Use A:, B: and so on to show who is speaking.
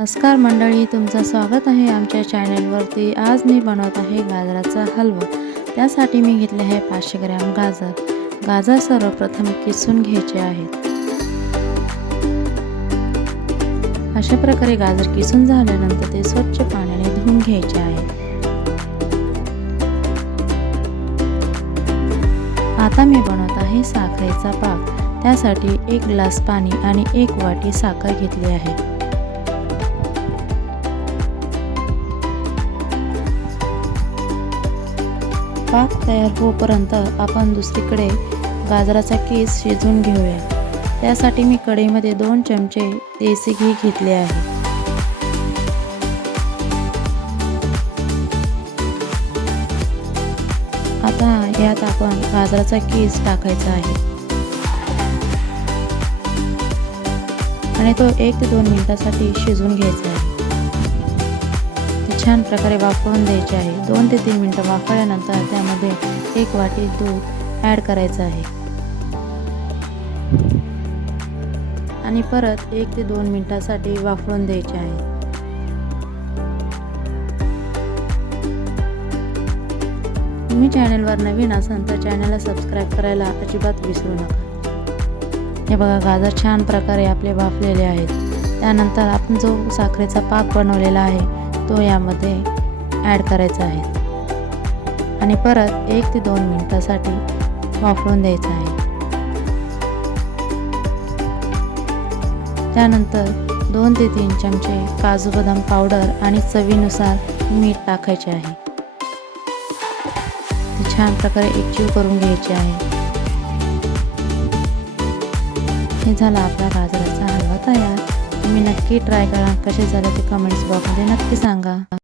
A: नमस्कार मंडळी तुमचं स्वागत आहे आमच्या चॅनलवरती. आज मी बनवत आहे गाजराचा हलवा. त्यासाठी मी घेतले आहे पाचशे ग्रॅम गाजर. गाजर सर्वप्रथम किसून घ्यायचे आहेत. अशा प्रकारे गाजर किसून झाल्यानंतर ते स्वच्छ पाण्याने धुवून घ्यायचे आहेत आता मी बनवत आहे साखरेचा पाक. त्यासाठी एक ग्लास पाणी आणि एक वाटी साखर घेतली आहे. पाक तयार होईपर्यंत आपण दुसरीकडे गाजराचा केस शिजवून घेऊया. त्यासाठी मी कढईमध्ये दोन चमचे देसी घी घेतले आहे. आता यात आपण गाजराचा केस टाकायचा आहे. आणि तो एक ते दोन मिनिटासाठी शिजवून घ्यायचा आहे. छान प्रकारे वाफवून द्यायचे आहे. दोन ते तीन मिनटं वाफळल्यानंतर त्यामध्ये एक वाटी दूध ॲड करायचं आहे. आणि परत एक ते दोन मिनटासाठी वाफळून द्यायचे आहे. तुम्ही चॅनलवर नवीन असाल तर चॅनलला सबस्क्राईब करायला अजिबात विसरू नका. हे बघा गाजर छान प्रकारे आपले वाफलेले आहेत. त्यानंतर आपण जो साखरेचा पाक बनवलेला आहे तो यामध्ये ॲड करायचा आहे. आणि परत एक ते दोन मिनटासाठी वाफळून द्यायचा आहे. त्यानंतर दोन ते तीन चमचे काजू बदाम पावडर आणि चवीनुसार मीठ टाकायचे आहे. ते छान प्रकारे एकजीव करून घ्यायचे आहे. हे झाला आपला गाजराचा हलवा तयार. तुम्ही नक्की ट्राय करा. कसे झालं ते कमेंट्स बॉक्समध्ये नक्की सांगा.